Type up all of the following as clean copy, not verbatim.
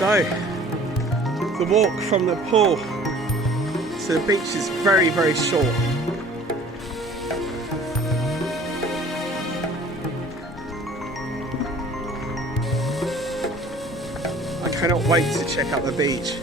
So, the walk from the pool to the beach is very, very short. I cannot wait to check out the beach.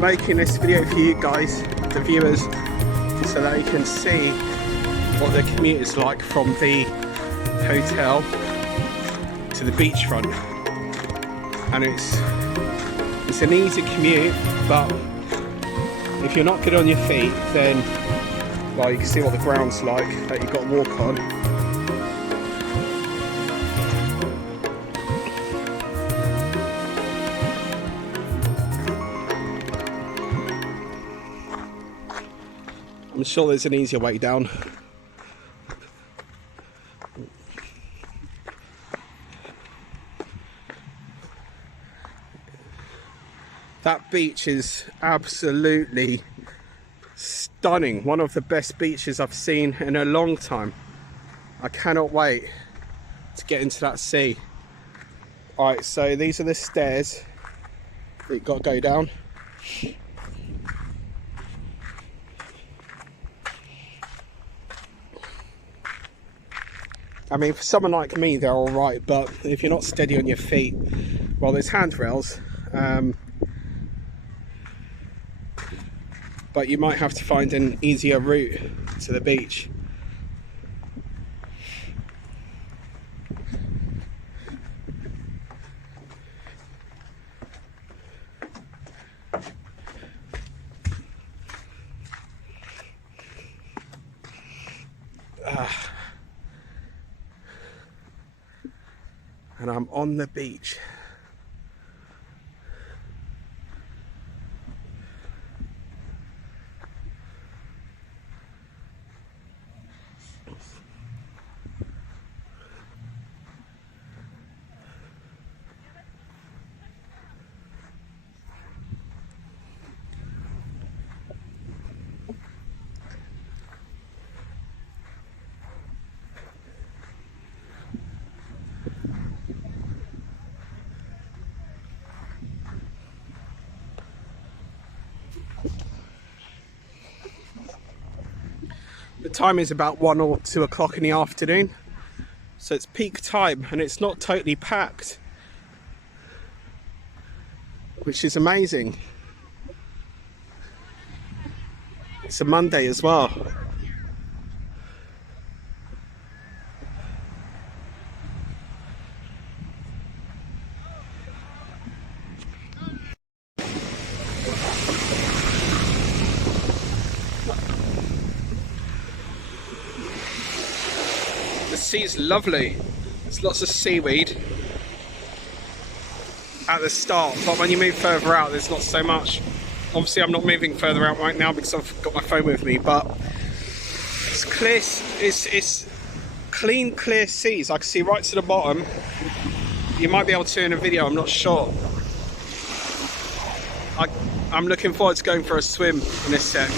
Making this video for you guys, the viewers, so that you can see what the commute is like from the hotel to the beachfront. And it's an easy commute, but if you're not good on your feet, then well, you can see what the ground's like that you've got to walk on. I'm sure there's an easier way down. That beach is absolutely stunning. One of the best beaches I've seen in a long time. I cannot wait to get into that sea. Alright, so these are the stairs that you've got to go down. I mean, for someone like me, they're all right, but if you're not steady on your feet, well, there's handrails, but you might have to find an easier route to the beach. And I'm on the beach. The time is about 1 or 2 o'clock in the afternoon, so it's peak time and it's not totally packed, which is amazing. It's a Monday as well. The sea's lovely. There's lots of seaweed at the start, but when you move further out, there's not so much. Obviously, I'm not moving further out right now because I've got my phone with me, but it's clear. It's clean, clear seas. I can see right to the bottom. You might be able to in a video. I'm not sure. I'm looking forward to going for a swim in this set.